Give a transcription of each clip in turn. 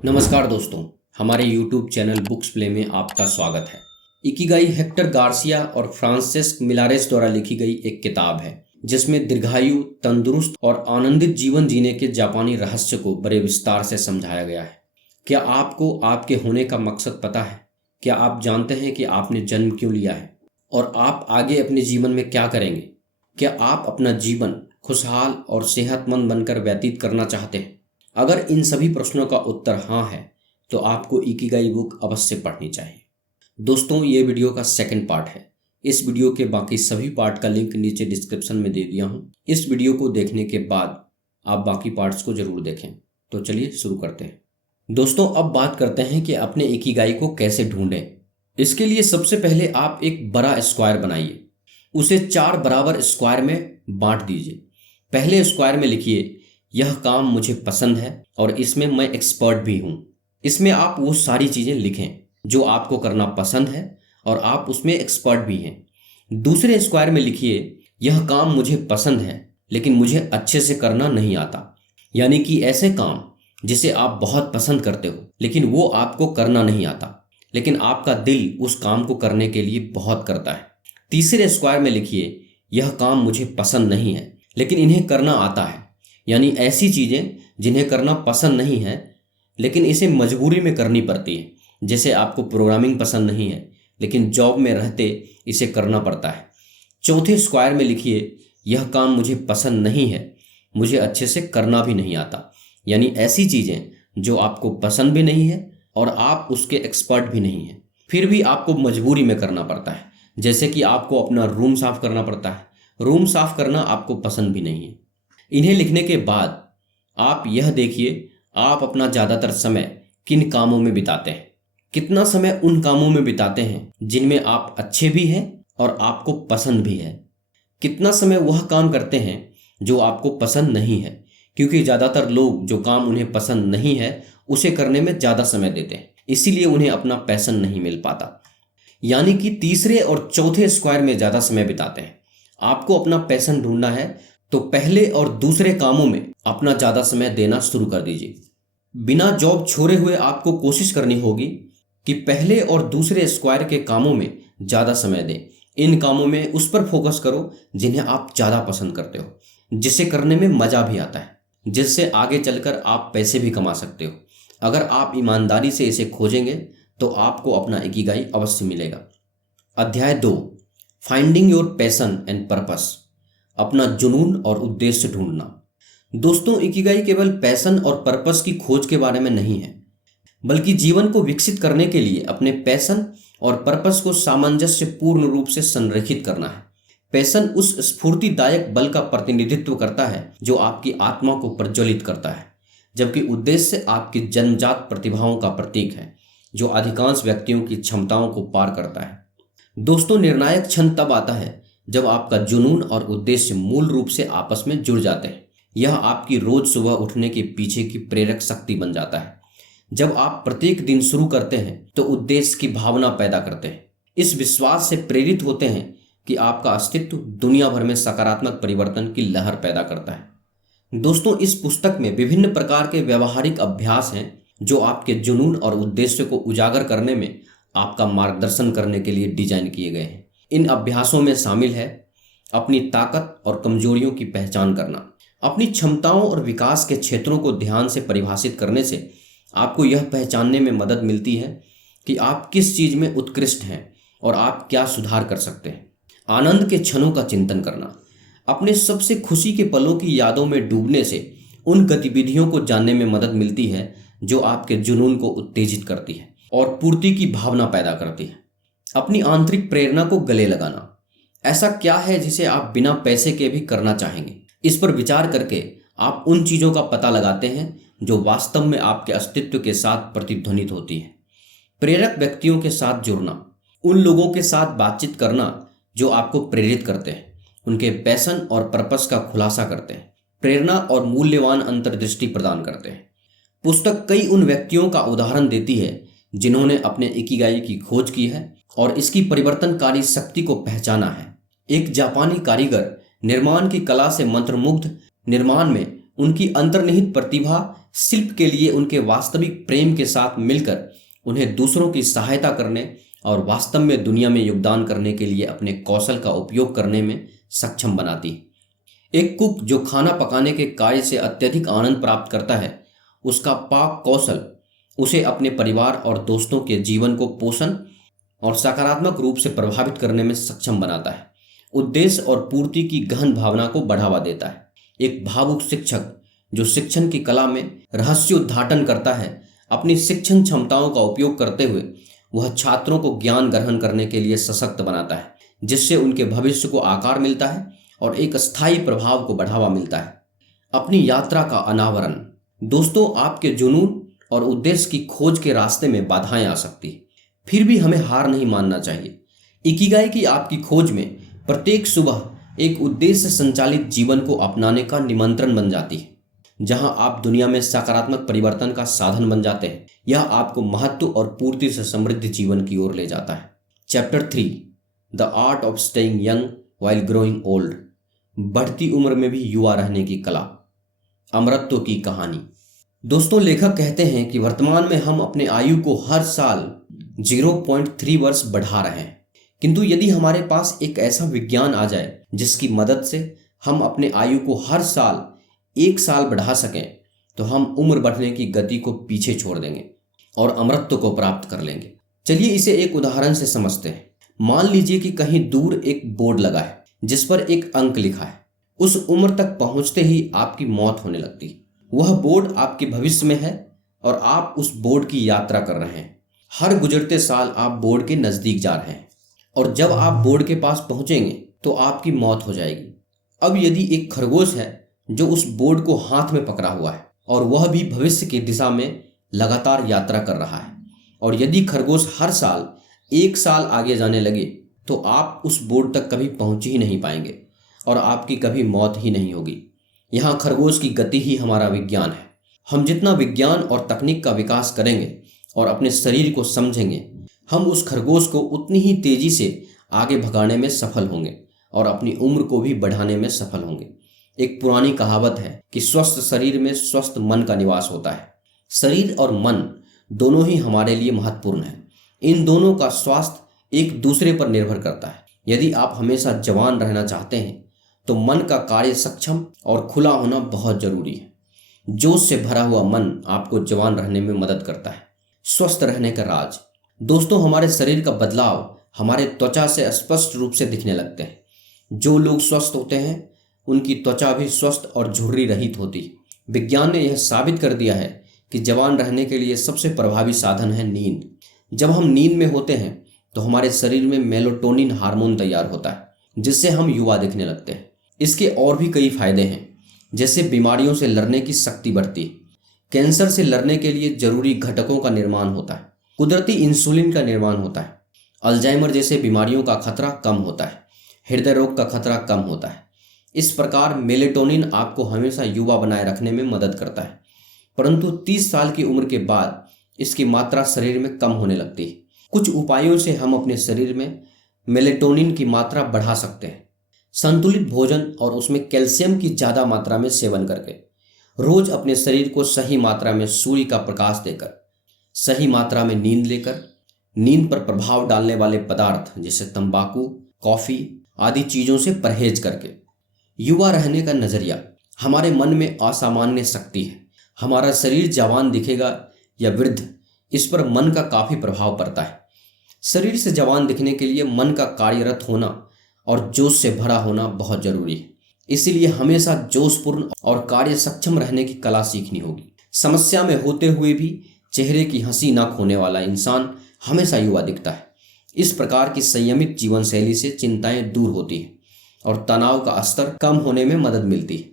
नमस्कार दोस्तों, हमारे YouTube चैनल बुक्स प्ले में आपका स्वागत है। इकिगाई हेक्टर गार्सिया और फ्रांसिस्क मिलारेस द्वारा लिखी गई एक किताब है जिसमें दीर्घायु, तंदुरुस्त और आनंदित जीवन जीने के जापानी रहस्य को बड़े विस्तार से समझाया गया है। क्या आपको आपके होने का मकसद पता है? क्या आप जानते हैं कि आपने जन्म क्यों लिया है और आप आगे अपने जीवन में क्या करेंगे? क्या आप अपना जीवन खुशहाल और सेहतमंद बनकर व्यतीत करना चाहते हैं? अगर इन सभी प्रश्नों का उत्तर हाँ है तो आपको इकिगाई बुक अवश्य पढ़नी चाहिए। दोस्तों, ये वीडियो का सेकंड पार्ट है। इस वीडियो के बाकी सभी पार्ट का लिंक नीचे डिस्क्रिप्शन में दे दिया हूँ। इस वीडियो को देखने के बाद आप बाकी पार्ट्स को जरूर देखें। तो चलिए शुरू करते हैं। दोस्तों, अब बात करते हैं कि अपने इकिगाई को कैसे ढूंढें। इसके लिए सबसे पहले आप एक बड़ा स्क्वायर बनाइए, उसे 4 बराबर स्क्वायर में बांट दीजिए। पहले स्क्वायर में लिखिए, यह काम मुझे पसंद है और इसमें मैं एक्सपर्ट भी हूं। इसमें आप वो सारी चीजें लिखें जो आपको करना पसंद है और आप उसमें एक्सपर्ट भी हैं। दूसरे स्क्वायर में लिखिए, यह काम मुझे पसंद है लेकिन मुझे अच्छे से करना नहीं आता। यानी कि ऐसे काम जिसे आप बहुत पसंद करते हो लेकिन वो आपको करना नहीं आता, लेकिन आपका दिल उस काम को करने के लिए बहुत करता है। तीसरे स्क्वायर में लिखिए, यह काम मुझे पसंद नहीं है लेकिन इन्हें करना आता है। यानी ऐसी चीजें जिन्हें करना पसंद नहीं है लेकिन इसे मजबूरी में करनी पड़ती है। जैसे आपको प्रोग्रामिंग पसंद नहीं है लेकिन जॉब में रहते इसे करना पड़ता है। चौथे स्क्वायर में लिखिए, यह काम मुझे पसंद नहीं है, मुझे अच्छे से करना भी नहीं आता। यानी ऐसी चीजें जो आपको पसंद भी नहीं है और आप उसके एक्सपर्ट भी नहीं हैं, फिर भी आपको मजबूरी में करना पड़ता है। जैसे कि आपको अपना रूम साफ करना पड़ता है। रूम साफ करना आपको पसंद भी नहीं है। इन्हें लिखने के बाद आप यह देखिए, आप अपना ज़्यादातर समय किन कामों में बिताते हैं। कितना समय उन कामों में बिताते हैं जिनमें आप अच्छे भी हैं और आपको पसंद भी है। कितना समय वह काम करते हैं जो आपको पसंद नहीं है, क्योंकि ज़्यादातर लोग जो काम उन्हें पसंद नहीं है उसे करने में ज़्यादा समय देते हैं, इसीलिए उन्हें अपना पैशन नहीं मिल पाता। यानी कि तीसरे और चौथे स्क्वायर में ज़्यादा समय बिताते हैं। आपको अपना पैशन ढूंढना है तो पहले और दूसरे कामों में अपना ज़्यादा समय देना शुरू कर दीजिए। बिना जॉब छोड़े हुए आपको कोशिश करनी होगी कि पहले और दूसरे स्क्वायर के कामों में ज़्यादा समय दें। इन कामों में उस पर फोकस करो जिन्हें आप ज़्यादा पसंद करते हो, जिसे करने में मज़ा भी आता है, जिससे आगे चलकर आप पैसे भी कमा सकते हो। अगर आप ईमानदारी से इसे खोजेंगे तो आपको अपना इकिगाई अवश्य मिलेगा। अध्याय 2, finding your passion and purpose, अपना जुनून और उद्देश्य ढूंढना। दोस्तों, इकिगाई केवल पैशन और पर्पस की खोज के बारे में नहीं है, बल्कि जीवन को विकसित करने के लिए अपने पैशन और पर्पस को सामंजस्य पूर्ण रूप से संरेखित करना है। पैशन उस स्फूर्तिदायक बल का प्रतिनिधित्व करता है जो आपकी आत्मा को प्रज्वलित करता है, जबकि उद्देश्य आपकी जन्मजात प्रतिभाओं का प्रतीक है जो अधिकांश व्यक्तियों की क्षमताओं को पार करता है। दोस्तों, निर्णायक क्षण तब आता है जब आपका जुनून और उद्देश्य मूल रूप से आपस में जुड़ जाते हैं। यह आपकी रोज सुबह उठने के पीछे की प्रेरक शक्ति बन जाता है। जब आप प्रत्येक दिन शुरू करते हैं तो उद्देश्य की भावना पैदा करते हैं। इस विश्वास से प्रेरित होते हैं कि आपका अस्तित्व दुनिया भर में सकारात्मक परिवर्तन की लहर पैदा करता है। दोस्तों, इस पुस्तक में विभिन्न प्रकार के व्यवहारिक अभ्यास हैं जो आपके जुनून और उद्देश्य को उजागर करने में आपका मार्गदर्शन करने के लिए डिजाइन किए गए हैं। इन अभ्यासों में शामिल है अपनी ताकत और कमजोरियों की पहचान करना। अपनी क्षमताओं और विकास के क्षेत्रों को ध्यान से परिभाषित करने से आपको यह पहचानने में मदद मिलती है कि आप किस चीज में उत्कृष्ट हैं और आप क्या सुधार कर सकते हैं। आनंद के क्षणों का चिंतन करना, अपने सबसे खुशी के पलों की यादों में डूबने से उन गतिविधियों को जानने में मदद मिलती है जो आपके जुनून को उत्तेजित करती है और पूर्ति की भावना पैदा करती है। अपनी आंतरिक प्रेरणा को गले लगाना, ऐसा क्या है जिसे आप बिना पैसे के भी करना चाहेंगे। इस पर विचार करके आप उन चीजों का पता लगाते हैं जो वास्तव में आपके अस्तित्व के साथ प्रतिध्वनित होती है। प्रेरक व्यक्तियों के साथ जुड़ना, उन लोगों के साथ बातचीत करना जो आपको प्रेरित करते हैं, उनके पैशन और पर्पस का खुलासा करते हैं, प्रेरणा और मूल्यवान अंतर्दृष्टि प्रदान करते हैं। पुस्तक कई उन व्यक्तियों का उदाहरण देती है जिन्होंने अपने इकिगाई की खोज की है और इसकी परिवर्तनकारी शक्ति को पहचाना है। एक जापानी कारीगर निर्माण की कला से मंत्रमुग्ध निर्माण में उनकी अंतर्निहित प्रतिभा शिल्प के लिए उनके वास्तविक प्रेम के साथ मिलकर उन्हें दूसरों की सहायता करने और वास्तव में दुनिया में योगदान करने के लिए अपने कौशल का उपयोग करने में सक्षम बनाती है। एक कुक जो खाना पकाने के कार्य से अत्यधिक आनंद प्राप्त करता है, उसका पाक कौशल उसे अपने परिवार और दोस्तों के जीवन को पोषण और सकारात्मक रूप से प्रभावित करने में सक्षम बनाता है। उद्देश्य और पूर्ति की गहन भावना को बढ़ावा देता है। एक भावुक शिक्षक जो शिक्षण की कला में रहस्योद्घाटन करता है, अपनी शिक्षण क्षमताओं का उपयोग करते हुए वह छात्रों को ज्ञान ग्रहण करने के लिए सशक्त बनाता है, जिससे उनके भविष्य को आकार मिलता है और एक स्थायी प्रभाव को बढ़ावा मिलता है। अपनी यात्रा का अनावरण। दोस्तों, आपके जुनून और उद्देश्य की खोज के रास्ते में बाधाएं आ सकती है, फिर भी हमें हार नहीं मानना चाहिए। इकिगाई की आपकी खोज में प्रत्येक सुबह एक उद्देश्य संचालित जीवन को अपनाने का निमंत्रण बन जाती है, जहां आप दुनिया में सकारात्मक परिवर्तन का साधन बन जाते हैं। यह आपको महत्व और पूर्ति से समृद्ध जीवन की ओर ले जाता है। Chapter 3, the art of staying young while growing old. बढ़ती उम्र में भी युवा रहने की कला। अमरत्व की कहानी। दोस्तों, लेखक कहते हैं कि वर्तमान में हम अपने आयु को हर साल 0.3 वर्ष बढ़ा रहे हैं, किंतु यदि हमारे पास एक ऐसा विज्ञान आ जाए जिसकी मदद से हम अपने आयु को हर साल 1 साल बढ़ा सकें, तो हम उम्र बढ़ने की गति को पीछे छोड़ देंगे और अमरत्व को प्राप्त कर लेंगे। चलिए इसे एक उदाहरण से समझते हैं। मान लीजिए कि कहीं दूर एक बोर्ड लगा है जिस पर एक अंक लिखा है। उस उम्र तक पहुंचते ही आपकी मौत होने लगती है। वह बोर्ड आपके भविष्य में है और आप उस बोर्ड की यात्रा कर रहे हैं। हर गुजरते साल आप बोर्ड के नजदीक जा रहे हैं और जब आप बोर्ड के पास पहुंचेंगे तो आपकी मौत हो जाएगी। अब यदि एक खरगोश है जो उस बोर्ड को हाथ में पकड़ा हुआ है और वह भी भविष्य की दिशा में लगातार यात्रा कर रहा है, और यदि खरगोश हर साल 1 साल आगे जाने लगे, तो आप उस बोर्ड तक कभी पहुंच ही नहीं पाएंगे और आपकी कभी मौत ही नहीं होगी। यहाँ खरगोश की गति ही हमारा विज्ञान है। हम जितना विज्ञान और तकनीक का विकास करेंगे और अपने शरीर को समझेंगे, हम उस खरगोश को उतनी ही तेजी से आगे भगाने में सफल होंगे और अपनी उम्र को भी बढ़ाने में सफल होंगे। एक पुरानी कहावत है कि स्वस्थ शरीर में स्वस्थ मन का निवास होता है। शरीर और मन दोनों ही हमारे लिए महत्वपूर्ण है। इन दोनों का स्वास्थ्य एक दूसरे पर निर्भर करता है। यदि आप हमेशा जवान रहना चाहते हैं तो मन का कार्य सक्षम और खुला होना बहुत जरूरी है। जोश से भरा हुआ मन आपको जवान रहने में मदद करता है। स्वस्थ रहने का राज। दोस्तों, हमारे शरीर का बदलाव हमारे त्वचा से स्पष्ट रूप से दिखने लगते हैं। जो लोग स्वस्थ होते हैं उनकी त्वचा भी स्वस्थ और झुर्री रहित होती है। विज्ञान ने यह साबित कर दिया है कि जवान रहने के लिए सबसे प्रभावी साधन है नींद। जब हम नींद में होते हैं तो हमारे शरीर में मेलाटोनिन हार्मोन तैयार होता है, जिससे हम युवा दिखने लगते हैं। इसके और भी कई फायदे हैं, जैसे बीमारियों से लड़ने की शक्ति बढ़ती है, कैंसर से लड़ने के लिए जरूरी घटकों का निर्माण होता है, कुदरती इंसुलिन का निर्माण होता है, अल्जाइमर जैसे बीमारियों का खतरा कम होता है, हृदय रोग का खतरा कम होता है। इस प्रकार मेलेटोनिन आपको हमेशा युवा बनाए रखने में मदद करता है, परंतु 30 साल की उम्र के बाद इसकी मात्रा शरीर में कम होने लगती है। कुछ उपायों से हम अपने शरीर में मेलेटोनिन की मात्रा बढ़ा सकते हैं। संतुलित भोजन और उसमें कैल्शियम की ज़्यादा मात्रा में सेवन करके, रोज अपने शरीर को सही मात्रा में सूर्य का प्रकाश देकर, सही मात्रा में नींद लेकर, नींद पर प्रभाव डालने वाले पदार्थ जैसे तंबाकू, कॉफ़ी आदि चीज़ों से परहेज करके। युवा रहने का नज़रिया। हमारे मन में असामान्य शक्ति है। हमारा शरीर जवान दिखेगा या वृद्ध, इस पर मन का काफ़ी प्रभाव पड़ता है। शरीर से जवान दिखने के लिए मन का कार्यरत होना और जोश से भरा होना बहुत जरूरी है। इसीलिए हमेशा जोशपूर्ण और कार्य सक्षम रहने की कला सीखनी होगी। समस्या में होते हुए भी चेहरे की हंसी न खोने वाला इंसान हमेशा युवा दिखता है। इस प्रकार की संयमित जीवन शैली से चिंताएं दूर होती हैं और तनाव का स्तर कम होने में मदद मिलती है।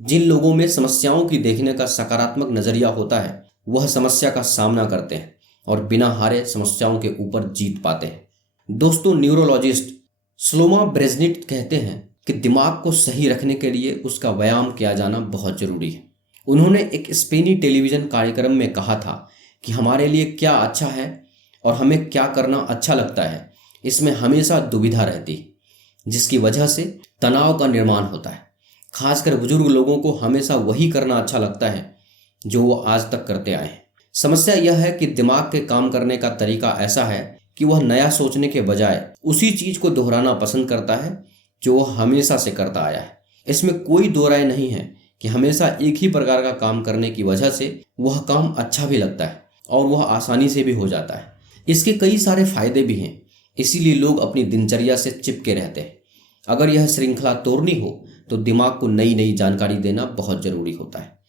जिन लोगों में समस्याओं की देखने का सकारात्मक नजरिया होता है, वह समस्या का सामना करते हैं और बिना हारे समस्याओं के ऊपर जीत पाते हैं। दोस्तों, न्यूरोलॉजिस्ट स्लोमा ब्रेजनिट कहते हैं कि दिमाग को सही रखने के लिए उसका व्यायाम किया जाना बहुत जरूरी है। उन्होंने एक स्पेनी टेलीविजन कार्यक्रम में कहा था कि हमारे लिए क्या अच्छा है और हमें क्या करना अच्छा लगता है, इसमें हमेशा दुविधा रहती है, जिसकी वजह से तनाव का निर्माण होता है। खासकर बुजुर्ग लोगों को हमेशा वही करना अच्छा लगता है जो वो आज तक करते आए हैं। समस्या यह है कि दिमाग के काम करने का तरीका ऐसा है कि वह नया सोचने के बजाय उसी चीज को दोहराना पसंद करता है जो वह हमेशा से करता आया है। इसमें कोई दो राय नहीं है कि हमेशा एक ही प्रकार का काम करने की वजह से वह काम अच्छा भी लगता है और वह आसानी से भी हो जाता है। इसके कई सारे फायदे भी हैं, इसीलिए लोग अपनी दिनचर्या से चिपके रहते हैं। अगर यह श्रृंखला तोड़नी हो तो दिमाग को नई नई जानकारी देना बहुत जरूरी होता है।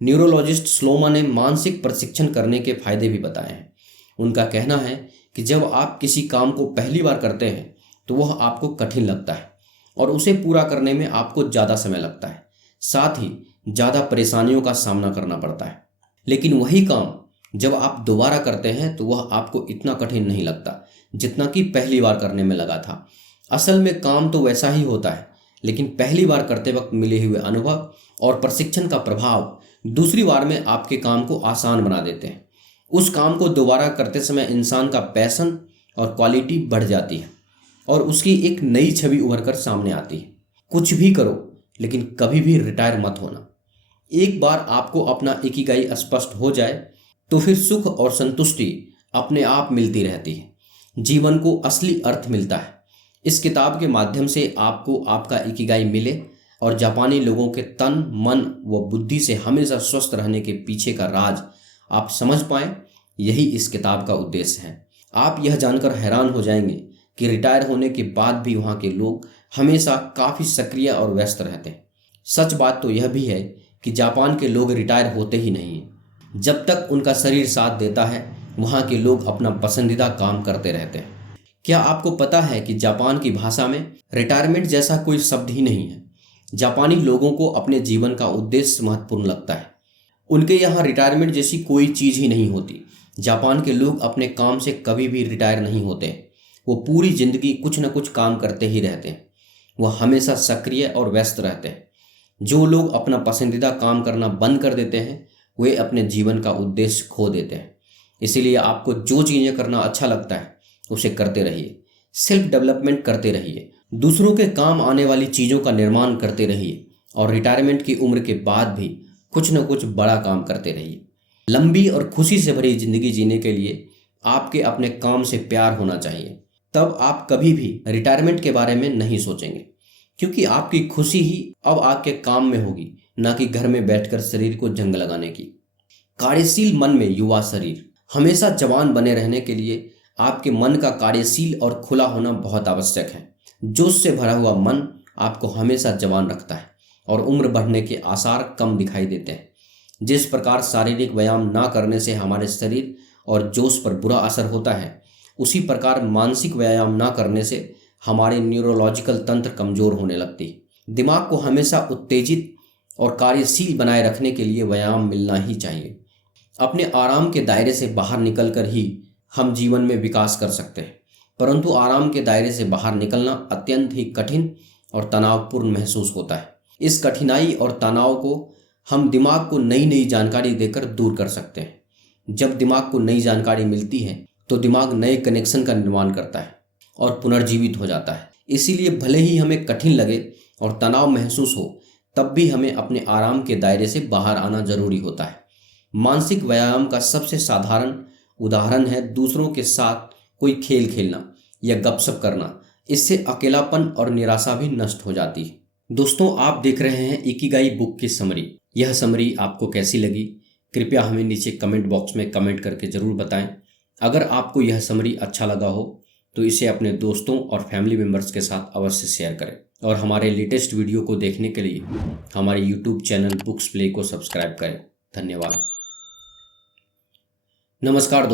न्यूरोलॉजिस्ट स्लोमा ने मानसिक प्रशिक्षण करने के फायदे भी बताए हैं। उनका कहना है कि जब आप किसी काम को पहली बार करते हैं तो वह आपको कठिन लगता है और उसे पूरा करने में आपको ज़्यादा समय लगता है, साथ ही ज़्यादा परेशानियों का सामना करना पड़ता है। लेकिन वही काम जब आप दोबारा करते हैं तो वह आपको इतना कठिन नहीं लगता जितना कि पहली बार करने में लगा था। असल में काम तो वैसा ही होता है, लेकिन पहली बार करते वक्त मिले हुए अनुभव और प्रशिक्षण का प्रभाव दूसरी बार में आपके काम को आसान बना देते हैं। उस काम को दोबारा करते समय इंसान का पैशन और क्वालिटी बढ़ जाती है और उसकी एक नई छवि उभर कर सामने आती है। कुछ भी करो लेकिन कभी भी रिटायर मत होना। एक बार आपको अपना इकिगाई स्पष्ट हो जाए तो फिर सुख और संतुष्टि अपने आप मिलती रहती है। जीवन को असली अर्थ मिलता है। इस किताब के माध्यम से आपको आपका इकिगाई मिले और जापानी लोगों के तन, मन व बुद्धि से हमेशा स्वस्थ रहने के पीछे का राज आप समझ पाएं, यही इस किताब का उद्देश्य है। आप यह जानकर हैरान हो जाएंगे कि रिटायर होने के बाद भी वहाँ के लोग हमेशा काफ़ी सक्रिय और व्यस्त रहते हैं। सच बात तो यह भी है कि जापान के लोग रिटायर होते ही नहीं हैं। जब तक उनका शरीर साथ देता है वहाँ के लोग अपना पसंदीदा काम करते रहते हैं। क्या आपको पता है कि जापान की भाषा में रिटायरमेंट जैसा कोई शब्द ही नहीं है। जापानी लोगों को अपने जीवन का उद्देश्य महत्वपूर्ण लगता है। उनके यहाँ रिटायरमेंट जैसी कोई चीज़ ही नहीं होती। जापान के लोग अपने काम से कभी भी रिटायर नहीं होते। वो पूरी जिंदगी कुछ न कुछ काम करते ही रहते हैं। वह हमेशा सक्रिय और व्यस्त रहते हैं। जो लोग अपना पसंदीदा काम करना बंद कर देते हैं वे अपने जीवन का उद्देश्य खो देते हैं। इसीलिए आपको जो चीज़ें करना अच्छा लगता है उसे करते रहिए। सेल्फ डेवलपमेंट करते रहिए। दूसरों के काम आने वाली चीज़ों का निर्माण करते रहिए और रिटायरमेंट की उम्र के बाद भी कुछ न कुछ बड़ा काम करते रहिए। लंबी और खुशी से भरी जिंदगी जीने के लिए आपके अपने काम से प्यार होना चाहिए। तब आप कभी भी रिटायरमेंट के बारे में नहीं सोचेंगे, क्योंकि आपकी खुशी ही अब आपके काम में होगी, ना कि घर में बैठकर शरीर को जंग लगाने की। कार्यशील मन में युवा शरीर। हमेशा जवान बने रहने के लिए आपके मन का कार्यशील और खुला होना बहुत आवश्यक है। जोश से भरा हुआ मन आपको हमेशा जवान रखता है और उम्र बढ़ने के आसार कम दिखाई देते हैं। जिस प्रकार शारीरिक व्यायाम ना करने से हमारे शरीर और जोश पर बुरा असर होता है, उसी प्रकार मानसिक व्यायाम ना करने से हमारे न्यूरोलॉजिकल तंत्र कमजोर होने लगती है। दिमाग को हमेशा उत्तेजित और कार्यशील बनाए रखने के लिए व्यायाम मिलना ही चाहिए। अपने आराम के दायरे से बाहर निकलकर ही हम जीवन में विकास कर सकते हैं, परंतु आराम के दायरे से बाहर निकलना अत्यंत ही कठिन और तनावपूर्ण महसूस होता है। इस कठिनाई और तनाव को हम दिमाग को नई नई जानकारी देकर दूर कर सकते हैं। जब दिमाग को नई जानकारी मिलती है तो दिमाग नए कनेक्शन का निर्माण करता है और पुनर्जीवित हो जाता है। इसीलिए भले ही हमें कठिन लगे और तनाव महसूस हो, तब भी हमें अपने आराम के दायरे से बाहर आना जरूरी होता है। मानसिक व्यायाम का सबसे साधारण उदाहरण है दूसरों के साथ कोई खेल खेलना या गपशप करना। इससे अकेलापन और निराशा भी नष्ट हो जाती है। दोस्तों, आप देख रहे हैं इकिगाई बुक की समरी। यह समरी आपको कैसी लगी कृपया हमें नीचे कमेंट बॉक्स में कमेंट करके ज़रूर बताएं। अगर आपको यह समरी अच्छा लगा हो तो इसे अपने दोस्तों और फैमिली मेम्बर्स के साथ अवश्य शेयर करें और हमारे लेटेस्ट वीडियो को देखने के लिए हमारे यूट्यूब चैनल बुक्स प्ले को सब्सक्राइब करें। धन्यवाद। नमस्कार दोस्तों।